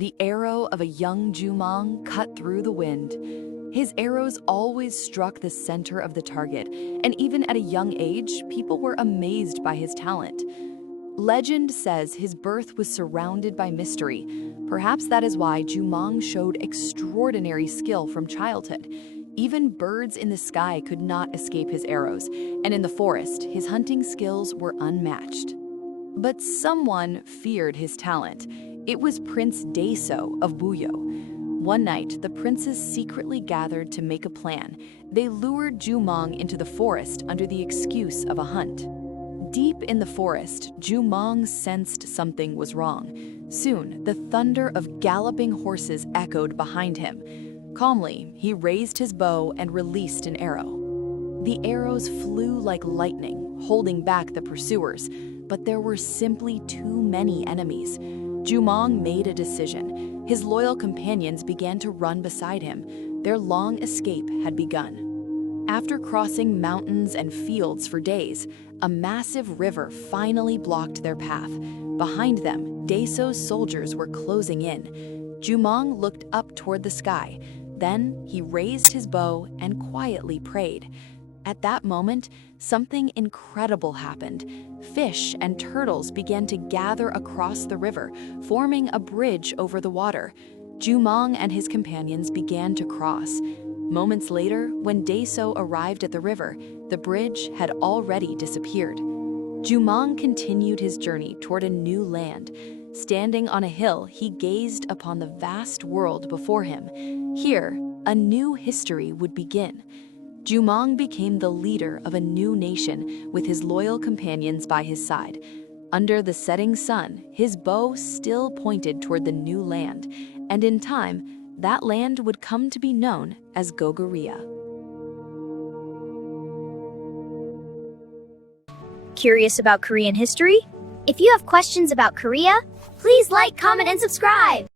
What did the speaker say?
The arrow of a young Jumong cut through the wind. His arrows always struck the center of the target, and even at a young age, people were amazed by his talent. Legend says his birth was surrounded by mystery. Perhaps that is why Jumong showed extraordinary skill from childhood. Even birds in the sky could not escape his arrows, and in the forest, his hunting skills were unmatched. But someone feared his talent. It was Prince Daeso of Buyo. One night, the princes secretly gathered to make a plan. They lured Jumong into the forest under the excuse of a hunt. Deep in the forest, Jumong sensed something was wrong. Soon, the thunder of galloping horses echoed behind him. Calmly, he raised his bow and released an arrow. The arrows flew like lightning, holding back the pursuers, but there were simply too many enemies. Jumong made a decision. His loyal companions began to run beside him. Their long escape had begun. After crossing mountains and fields for days, a massive river finally blocked their path. Behind them, Daeso's soldiers were closing in. Jumong looked up toward the sky. Then he raised his bow and quietly prayed. At that moment, something incredible happened. Fish and turtles began to gather across the river, forming a bridge over the water. Jumong and his companions began to cross. Moments later, when Daeso arrived at the river, the bridge had already disappeared. Jumong continued his journey toward a new land. Standing on a hill, he gazed upon the vast world before him. Here, a new history would begin. Jumong became the leader of a new nation with his loyal companions by his side. Under the setting sun, his bow still pointed toward the new land, and in time, that land would come to be known as Goguryeo. Curious about Korean history? If you have questions about Korea, please like, comment, and subscribe!